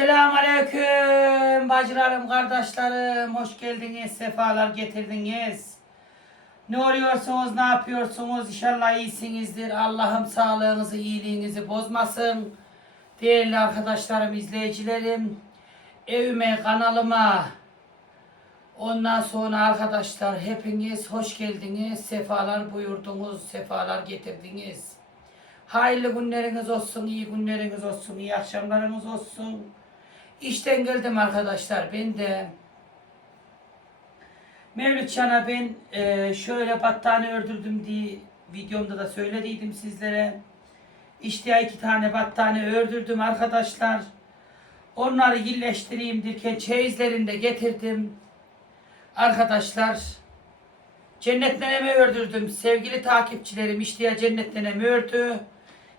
Selamun Aleyküm bacılarım, kardeşlerim. Hoş geldiniz, sefalar getirdiniz. Ne oluyorsunuz, ne yapıyorsunuz? İnşallah iyisinizdir. Allah'ım sağlığınızı, iyiliğinizi bozmasın. Değerli arkadaşlarım, izleyicilerim. Evime, kanalıma, ondan sonra arkadaşlar hepiniz hoş geldiniz. Sefalar buyurdunuz, sefalar getirdiniz. Hayırlı günleriniz olsun, iyi günleriniz olsun, iyi akşamlarınız olsun. İşten geldim arkadaşlar. Ben de Mevlüt Can'a ben e, şöyle battaniye ördürdüm diye videomda da söylediydim sizlere. İşte iki tane battaniye ördürdüm arkadaşlar. Onları yilleştireyim derken çeyizlerini de getirdim. Arkadaşlar Cennetleneme ördürdüm. Sevgili takipçilerim işte cennetleneme ördü.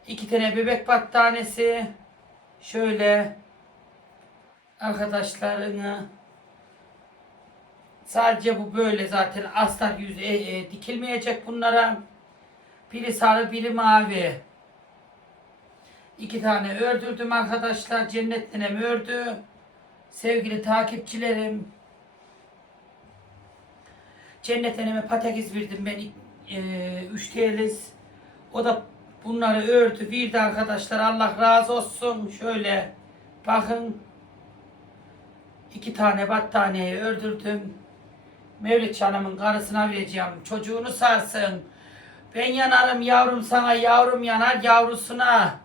İki tane bebek battaniyesi. Şöyle arkadaşlarını sadece bu böyle zaten asla yüz e, e, dikilmeyecek bunlara. Biri sarı biri mavi. İki tane ördürdüm arkadaşlar. Cennetleneme ördü. Sevgili takipçilerim. Cennet eneme patates verdim ben e, 3 TL'liz. O da bunları ördü, verdi arkadaşlar. Allah razı olsun. Şöyle bakın. İki tane battaniyeyi ördürdüm. Mevlüt Canım'ın karısına vereceğim. Çocuğunu sarsın. Ben yanarım yavrum sana, yavrum yanar yavrusuna.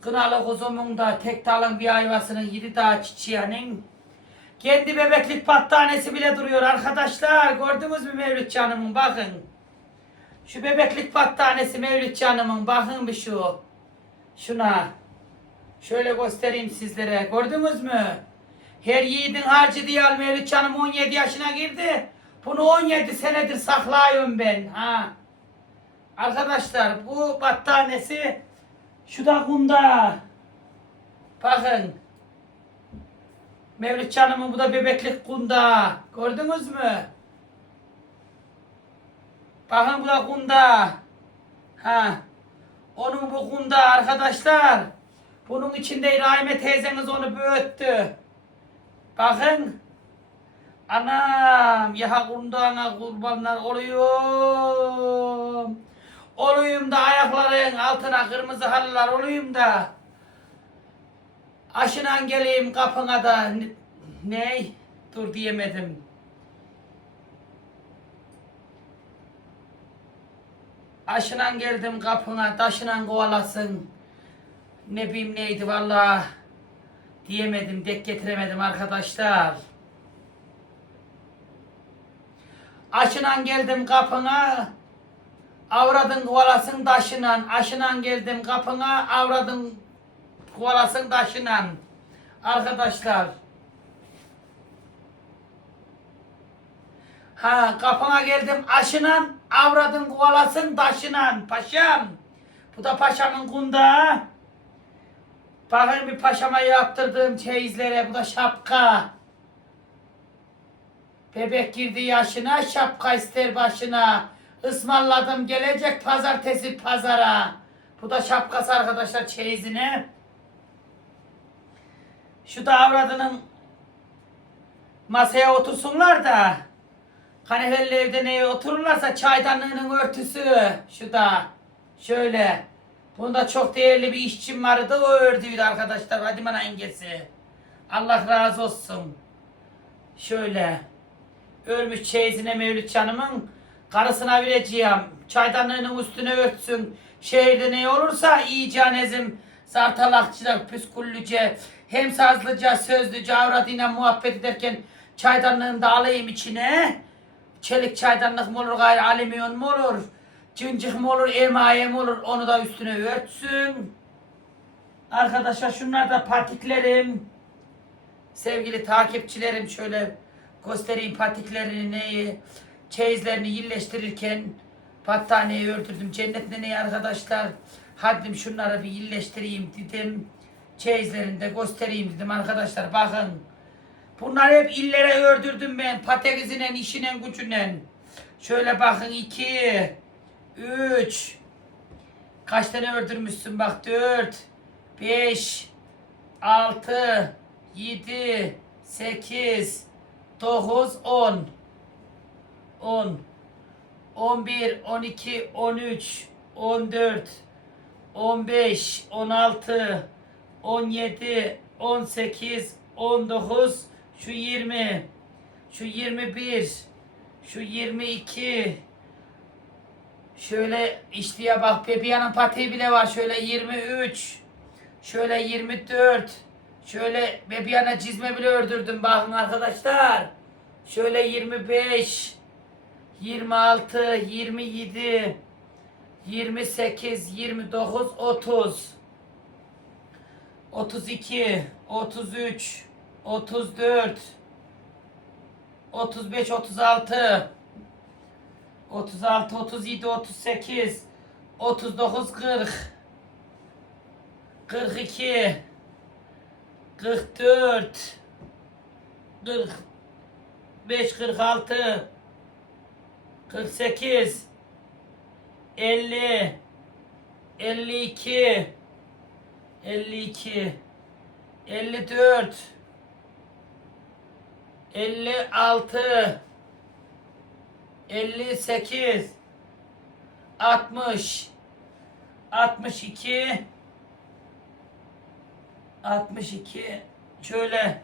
Kınalı kuzumun da tek dalın bir ayvasının yedi dağ çiçeğinin. Kendi bebeklik battaniyesi bile duruyor arkadaşlar. Gördünüz mü Mevlüt Canım'ın bakın. Şu bebeklik battaniyesi Mevlüt Canım'ın bakın bir şu. Şuna. Şöyle göstereyim sizlere. Gördünüz mü? Her yiğidin harcı diye al Mevlüt Canım 17 yaşına girdi. Bunu 17 senedir saklıyorum ben. Ha. Arkadaşlar bu battaniyesi şu da kunda. Bakın. Mevlüt Canım'ın bu da bebeklik kunda. Gördünüz mü? Bakın bu da kunda. Ha. Onun bu kunda arkadaşlar. Bunun içinde Rahime teyzeniz onu büyüttü. Bakın. Anam ya kundağına kurbanlar oluyorum. Oluyum da ayakların altına kırmızı halılar oluyum da. Aşınan geleyim kapına da ne? ne? Dur diyemedim. Aşınan geldim kapına, taşınan kovalasın. Ne bileyim neydi valla. Diyemedim, dek getiremedim arkadaşlar. Aşınan geldim kapına. Avradın kovalasın taşınan. Aşınan geldim kapına. Avradın kovalasın taşınan. Arkadaşlar. Ha kapına geldim aşınan. Avradın kovalasın taşınan. Paşam. Bu da paşamın kunda. Bakın bir paşama yaptırdığım çeyizlere. Bu da şapka. Bebek girdi yaşına şapka ister başına. Ismarladım gelecek pazartesi pazara. Bu da şapkası arkadaşlar çeyizine. Şu da avradının masaya otursunlar da kanepeli evde neye otururlarsa çaydanlığının örtüsü şu da şöyle bunda çok değerli bir işçim vardı o ördüydü arkadaşlar. Hadi bana engesi. Allah razı olsun. Şöyle örmüş çeyizine Mevlüt Canım'ın karısına vereceğim. Çaydanlığının üstüne örtsün. Şehirde ne olursa iyice nezim sartalakçılar püsküllüce hem sazlıca sözlüce avradıyla muhabbet ederken çaydanlığını da alayım içine. Çelik çaydanlık mı olur gayrı alüminyum mu olur? Cincik mi olur, emaye mi olur? Onu da üstüne örtsün. Arkadaşlar şunlar da patiklerim. Sevgili takipçilerim şöyle göstereyim patiklerini çeyizlerini yilleştirirken battaniyeyi ördürdüm. Cennet neneyi arkadaşlar. Haddim şunları bir yilleştireyim dedim. Çeyizlerini de göstereyim dedim arkadaşlar bakın. Bunları hep illere ördürdüm ben. Patekizinen, işinen, gücünen. Şöyle bakın iki, üç. Kaç tane ördürmüşsün bak dört, beş, 6, 7, 8, 9, 10. 10, 11, 12, 13, 14, 15, 16, 17, 18, 19, şu 20, şu 21, şu 22, şöyle işliye bak Bebia'nın patiği bile var. Şöyle 23, şöyle 24, şöyle Bebia'na çizme bile ördürdüm. Bakın arkadaşlar. Şöyle 25, 26, 27, 28, 29, 30, 32, 33, 34, 35, 36, 36, 37, 38, 39, 40, 42, 44, 45, 46, 48 50 52 52 54 56 58 60 62 62 şöyle.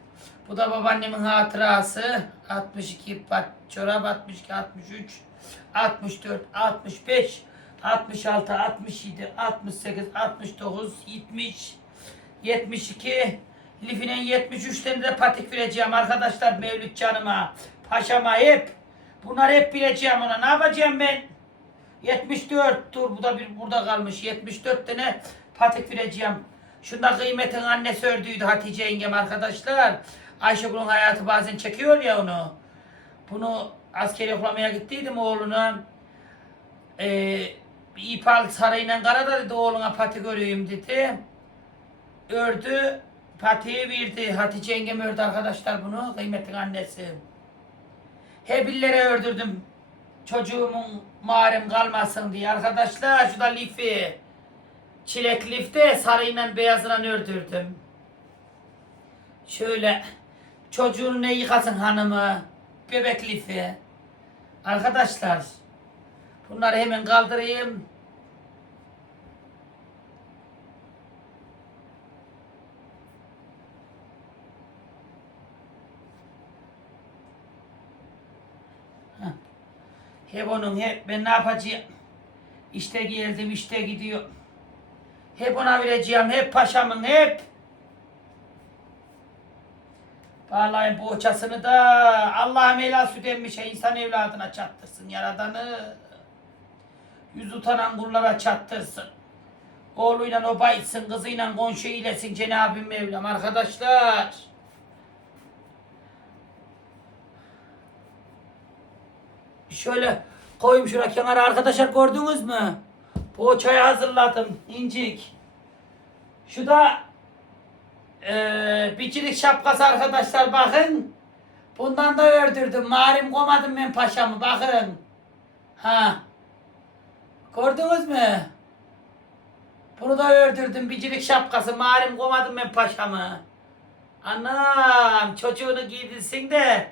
Bu da babaannemin hatırası. 62 pat çorap 62 63 64 65 66 67 68 69 70 72 Lifinin 73 tane de patik vereceğim arkadaşlar Mevlüt canıma. Paşama hep bunlar hep bileceğim ona ne yapacağım ben 74 dur bu da bir burada kalmış 74 tane patik vereceğim Şunda kıymetin annesi ördüydü Hatice yengem arkadaşlar. Ayşegül'ün hayatı bazen çekiyor ya onu. Bunu askeri yoklamaya gittiydim oğluna. Ee, ipal sarayla karada dedi oğluna pati göreyim dedi. Ördü. Patiyi verdi. Hatice yengem ördü arkadaşlar bunu. Kıymetin annesi. Hebillere ördürdüm. Çocuğumun mahrem kalmasın diye arkadaşlar. Şu da lifi. Çilek lifte sarıyla beyazına ördürdüm. Şöyle çocuğunu ne yıkasın hanımı. Bebek lifi. Arkadaşlar bunları hemen kaldırayım. Hep onun hep ben ne yapacağım? İşte geldim işte gidiyor. Hep ona vereceğim. Hep paşamın hep. Bağlayın boğçasını da Allah'ım helal süt emmiş insan evladına çattırsın yaradanı. Yüz utanan kullara çattırsın. Oğluyla oba içsin, kızıyla komşu iyilesin Cenab-ı Mevlam arkadaşlar. Şöyle koyayım şuna kenara arkadaşlar gördünüz mü? Poğaçayı hazırladım incik. Şu da eee biçilik şapkası arkadaşlar bakın. Bundan da ördürdüm. Marim komadım ben paşamı bakın. Ha. Gördünüz mü? Bunu da ördürdüm. Bicilik şapkası. Marim komadım ben paşamı. Anam çocuğunu giydirsin de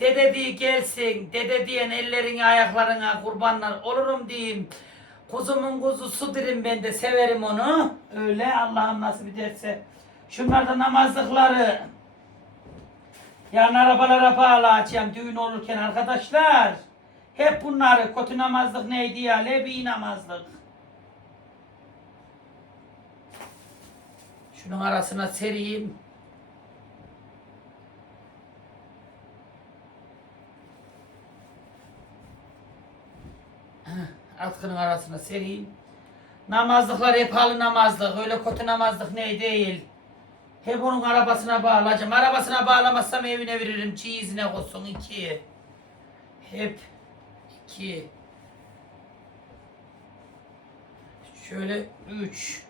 dede diye gelsin. Dede diyen ellerini ayaklarına kurbanlar olurum diyeyim. Kuzumun kuzusu derim ben de severim onu. Öyle Allah'ım nasip ederse. Şunlar da namazlıkları. Yarın arabalara bağlayacağım düğün olurken arkadaşlar. Hep bunları kötü namazlık neydi ya? Lebi namazlık. Şunun arasına sereyim. Atkının arasına sereyim. Namazlıklar hep halı namazlık. Öyle kötü namazlık ne değil. Hep onun arabasına bağlayacağım. Arabasına bağlamazsam evine veririm. Çiğ izine koysun. iki. Hep iki. Şöyle üç.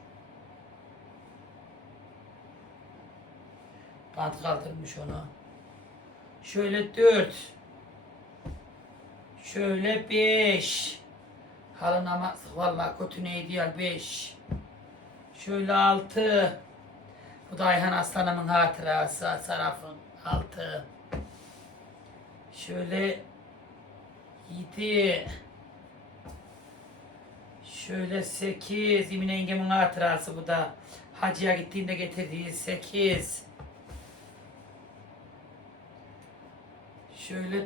Bant kaldırmış onu. Şöyle dört. Şöyle beş. Halı namaz vallahi kötü neydi ya beş. Şöyle altı. Bu da Ayhan Aslanımın hatırası. Sarafın altı. Şöyle yedi. Şöyle sekiz. Emine yengemin hatırası bu da. Hacıya gittiğinde getirdiği sekiz. Şöyle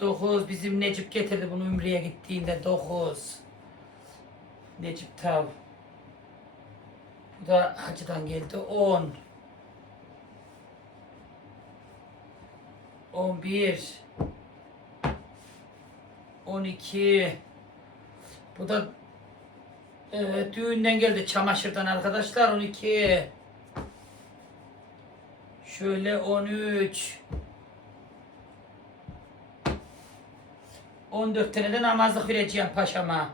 dokuz. Bizim Necip getirdi bunu Ümre'ye gittiğinde dokuz. Necip Tav. Bu da hacıdan geldi on. On bir. On iki. Bu da e, düğünden geldi çamaşırdan arkadaşlar 12. Şöyle 13. 14 tane de namazlık vereceğim paşama.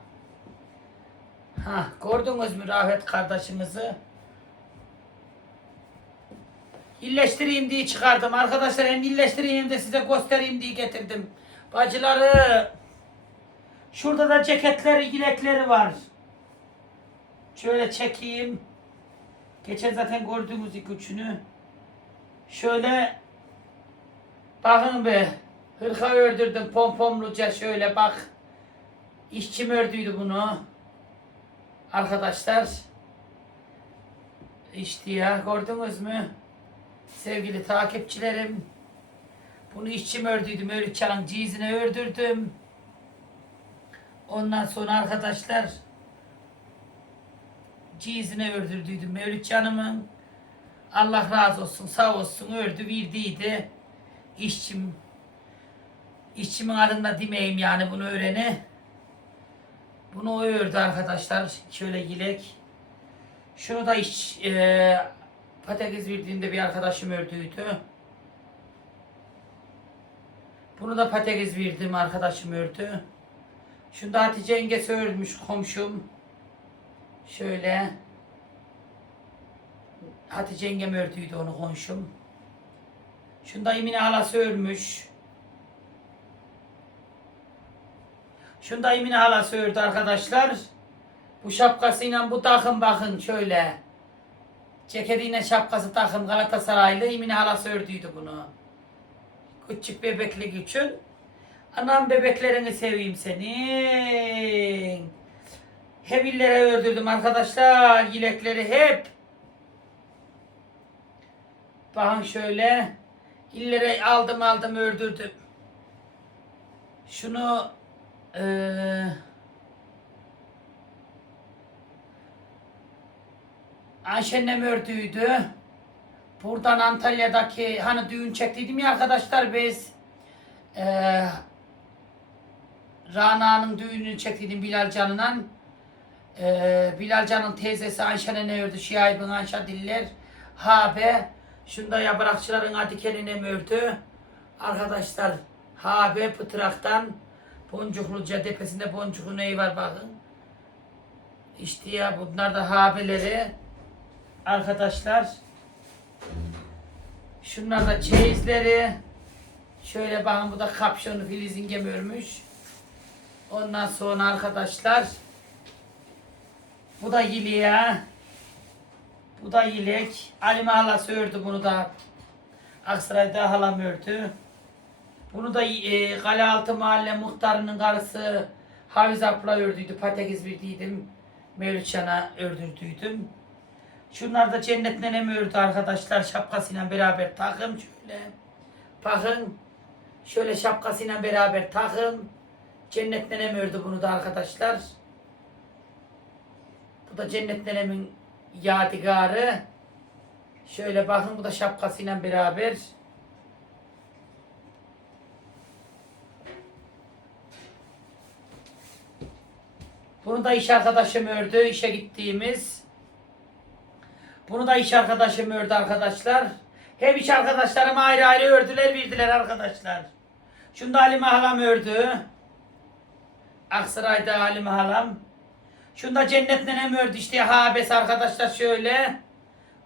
Ha, gördünüz mü Rahmet kardeşimizi? İyileştireyim diye çıkardım. Arkadaşlar hem iyileştireyim hem de size göstereyim diye getirdim. Bacıları. Şurada da ceketleri, yelekleri var. Şöyle çekeyim. Geçen zaten gördüğümüz iki üçünü. Şöyle bakın be. Hırka ördürdüm pompomluca şöyle bak. İşçim ördüydü bunu. Arkadaşlar. İşte ya gördünüz mü? Sevgili takipçilerim. Bunu işçim ördüydüm. Mevlütçanın cizine ördürdüm. Ondan sonra arkadaşlar cizine ördürdüydüm Mevlüt canımın. Allah razı olsun sağ olsun ördü verdiydi. İşçim işçimin adında demeyeyim yani bunu öğreni. Bunu o ördü arkadaşlar. Şöyle yelek. Şunu da iş e, patates verdiğinde bir arkadaşım ördüydü. Bunu da patates verdim arkadaşım ördü. Şunu da Hatice yengesi örmüş komşum. Şöyle. Hatice yengem ördüydü onu komşum. Şunu da Emine halası örmüş. Şunu da Emine halası ördü arkadaşlar. Bu şapkasıyla bu takım bakın şöyle. Ceketiyle şapkası takım Galatasaraylı Emine halası ördüydü bunu. Küçük bebeklik için. Anam bebeklerini seveyim senin. Hep illere ördürdüm arkadaşlar. Yilekleri hep. Bakın şöyle. illere aldım aldım ördürdüm. Şunu eee Ayşennem ördüydü. Buradan Antalya'daki hani düğün çektiydim ya arkadaşlar biz. Eee Rana'nın düğününü çektiydim Bilal Can'la. Ee, Bilal Can'ın teyzesi Ayşe'ne ne ördü? Şiaib'in Ayşe diller. Habe. Şunda yaprakçıların adikeline ördü. Arkadaşlar Habe Pıtrak'tan Boncukluca tepesinde boncuklu neyi var bakın. İşte ya bunlar da habeleri. Arkadaşlar. Şunlar da çeyizleri. Şöyle bakın bu da kapşonu Filiz'in örmüş. Ondan sonra arkadaşlar bu da yeleğe. Bu da yelek. Alime halası ördü bunu da. Aksaray'da halam ördü. Bunu da e, Kalealtı Mahalle muhtarının karısı Hafiz abla ördüydü. Patates verdiydim. Mevlütcan'a ördürdüydüm. Şunlar da cennet nenem ördü arkadaşlar. Şapkasıyla beraber takım şöyle. Bakın. Şöyle şapkasıyla beraber takım. Cennet nenem ördü bunu da arkadaşlar. Bu da cennet nenemin yadigarı. Şöyle bakın bu da şapkasıyla beraber. Bunu da iş arkadaşım ördü. işe gittiğimiz. Bunu da iş arkadaşım ördü arkadaşlar. Hep iş arkadaşlarım ayrı ayrı ördüler verdiler arkadaşlar. Şunu da Halime halam ördü. Aksaray'da Halime halam. Şunda cennet nenem ördü işte habes arkadaşlar şöyle.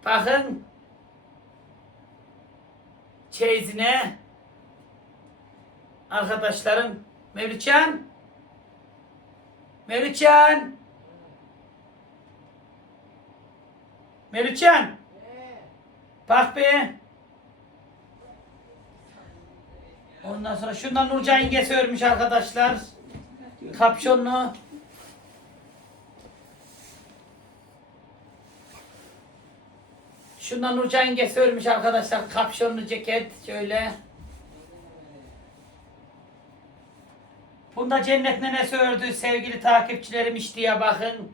Bakın. Çeyizine. Arkadaşlarım. Mevlütcan. Mevlütcan. Melihcan. Bak be. Ondan sonra şundan Nurcan yengesi örmüş arkadaşlar. Kapşonlu. Şundan Nurcan yengesi örmüş arkadaşlar. Kapşonlu ceket şöyle. Bunda cennet nenesi ördü sevgili takipçilerim işte ya bakın.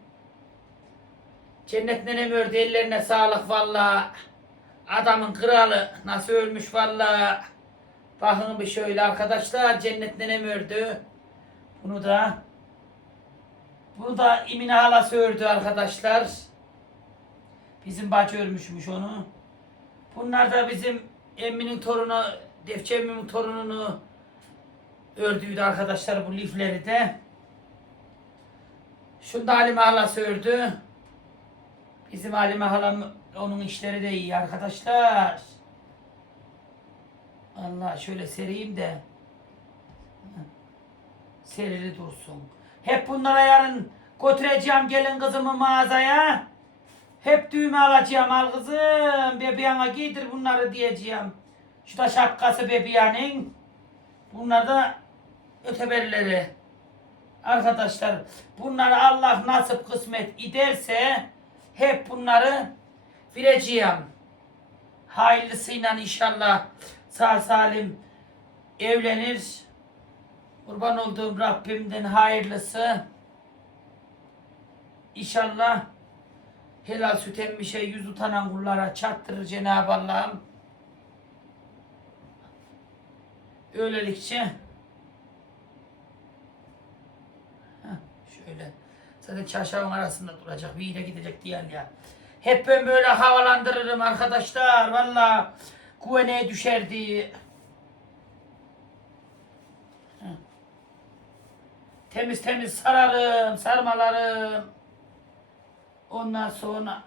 Cennet nenem ördü ellerine sağlık valla. Adamın kralı nasıl ölmüş valla. Bakın bir şöyle arkadaşlar cennet nenem ördü. Bunu da bunu da İmine halası ördü arkadaşlar. Bizim bacı örmüşmüş onu. Bunlar da bizim emminin torunu, Defçe emmimin torununu ördüydü arkadaşlar bu lifleri de. Şunda Halime halası ördü. Bizim Halime halam onun işleri de iyi arkadaşlar. Allah şöyle sereyim de serili dursun. Hep bunlara yarın götüreceğim gelin kızımı mağazaya. Hep düğme alacağım al kızım. Bebeğine giydir bunları diyeceğim. Şu da şapkası bebeğinin. Bunlar da öteberleri. Arkadaşlar bunları Allah nasip kısmet ederse hep bunları vereceğim. Hayırlısıyla inşallah sağ salim evlenir. Kurban olduğum Rabbimden hayırlısı. İnşallah helal süt emmişe yüz utanan kullara çattırır Cenab-ı Allah'ım. Öylelikçe şöyle zaten çarşafın arasında duracak bir yere gidecek diyen ya. Hep ben böyle havalandırırım arkadaşlar. Valla güveneye düşerdi. Temiz temiz sararım, sarmalarım. Ondan sonra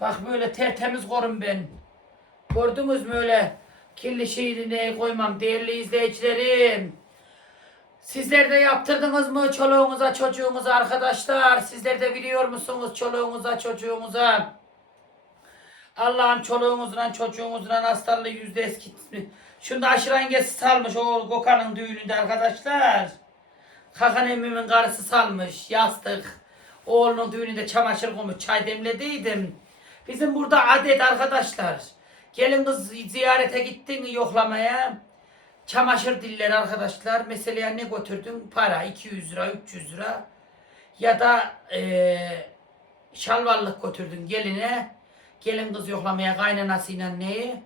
bak böyle tertemiz korun ben. Gördünüz mü öyle kirli şeyini koymam değerli izleyicilerim. Sizler de yaptırdınız mı çoluğunuza çocuğunuza arkadaşlar? Sizler de biliyor musunuz çoluğunuza çocuğunuza? Allah'ın çoluğunuzla çocuğunuzla hastalığı yüzde eskitmiş. Şunda aşırı engesi salmış o Gökhan'ın düğününde arkadaşlar. Hakan emmimin karısı salmış yastık. Oğlunun düğününde çamaşır koymuş çay demlediydim. Bizim burada adet arkadaşlar. Gelin kız ziyarete gittin yoklamaya. Çamaşır dilleri arkadaşlar. Mesela ne götürdün? Para 200 lira 300 lira. Ya da eee şalvarlık götürdün geline. Gelin kız yoklamaya kaynanasıyla neyi?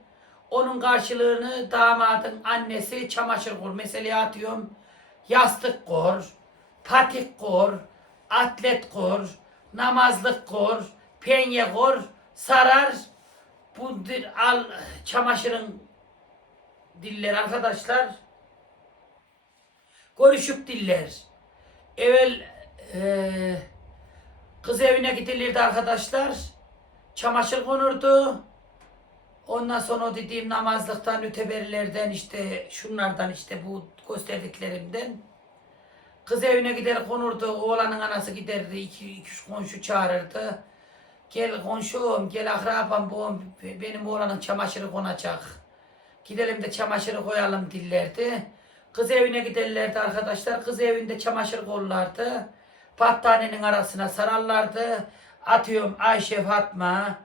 Onun karşılığını damadın annesi çamaşır kur. Mesela atıyorum yastık kor, patik kor, atlet kor, namazlık kor, penye kor, sarar. Bu al çamaşırın diller arkadaşlar. Görüşüp diller. Evvel eee kız evine gidilirdi arkadaşlar. Çamaşır konurdu. Ondan sonra o dediğim namazlıktan, öteberilerden işte şunlardan işte bu gösterdiklerimden. Kız evine gider konurdu. Oğlanın anası giderdi. iki, iki üç komşu çağırırdı. Gel komşum, gel akrabam, bu benim oğlanın çamaşırı konacak. Gidelim de çamaşırı koyalım dillerdi. Kız evine giderlerdi arkadaşlar. Kız evinde çamaşır kollardı. Battaniyenin arasına sararlardı. Atıyorum Ayşe Fatma.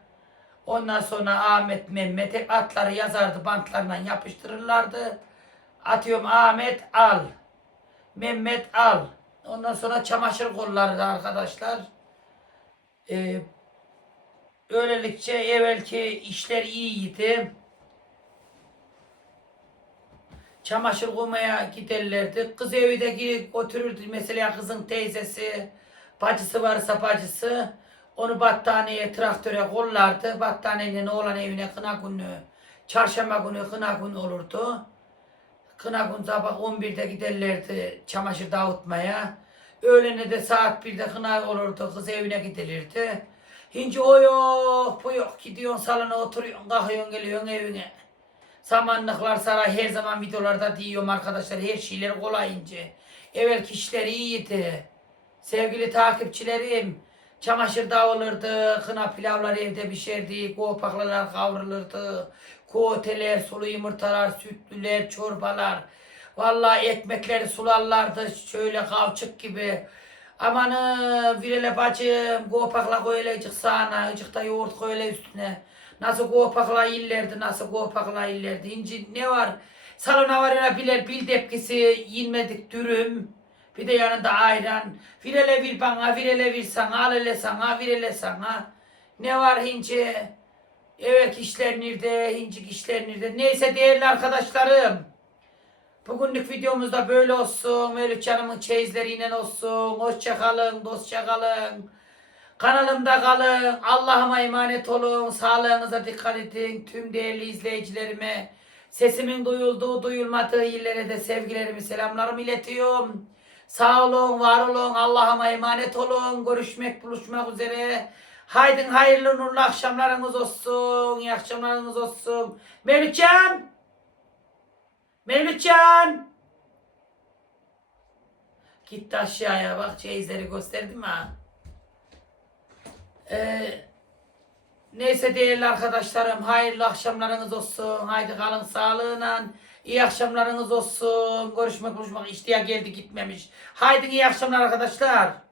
Ondan sonra Ahmet Mehmet hep atları yazardı bantlarla yapıştırırlardı. Atıyorum Ahmet al. Mehmet al. Ondan sonra çamaşır kollardı arkadaşlar. Ee, öylelikçe evvelki işler iyiydi. Çamaşır koymaya giderlerdi. Kız evi de girip götürürdü. Mesela kızın teyzesi, bacısı varsa bacısı. Onu battaniyeye, traktöre kollardı. Battaniyenin oğlan evine kına günü, çarşamba günü kına günü olurdu. Kına gün sabah 11'de giderlerdi çamaşır dağıtmaya. Öğlene de saat 1'de kına olurdu. Kız evine gidilirdi. Hinci o yok, bu yok. Gidiyorsun salona oturuyorsun, kalkıyorsun, geliyorsun evine. Samanlıklar saray her zaman videolarda diyorum arkadaşlar. Her şeyler kolay ince. Evvelki işler iyiydi. Sevgili takipçilerim. Çamaşır dağılırdı, kına pilavlar evde pişerdi, kopaklalar kavrulurdu, koteler, sulu yumurtalar, sütlüler, çorbalar. Vallahi ekmekleri sularlardı şöyle kavçık gibi. Amanı virele bacım, kopakla koyulecek sana, ıcıkta yoğurt koyule üstüne. Nasıl kopakla illerdi, nasıl kopakla illerdi. İnci ne var? Salona varına biler, bil tepkisi, yinmedik dürüm. Bir de yanında ayran. Virele bir bana, virele bir sana, al hele sana, virele sana. Ne var hinci? Evet işler nerede, hincik işler nerede? Neyse değerli arkadaşlarım. Bugünlük videomuzda böyle olsun. Melih Canım'ın çeyizleriyle olsun. Hoşça kalın, dostça kalın. Kanalımda kalın. Allah'ıma emanet olun. Sağlığınıza dikkat edin. Tüm değerli izleyicilerime sesimin duyulduğu, duyulmadığı illere de sevgilerimi, selamlarımı iletiyorum. Sağ olun, var olun. Allah'ıma emanet olun. Görüşmek, buluşmak üzere. Haydin hayırlı nurlu akşamlarınız olsun. İyi akşamlarınız olsun. Melihcan! Mevlütcan! Gitti aşağıya bak çeyizleri gösterdim ha. Ee, neyse değerli arkadaşlarım hayırlı akşamlarınız olsun. Haydi kalın sağlığına. İyi akşamlarınız olsun. Görüşmek buluşmak iştiya geldi gitmemiş. Haydi iyi akşamlar arkadaşlar.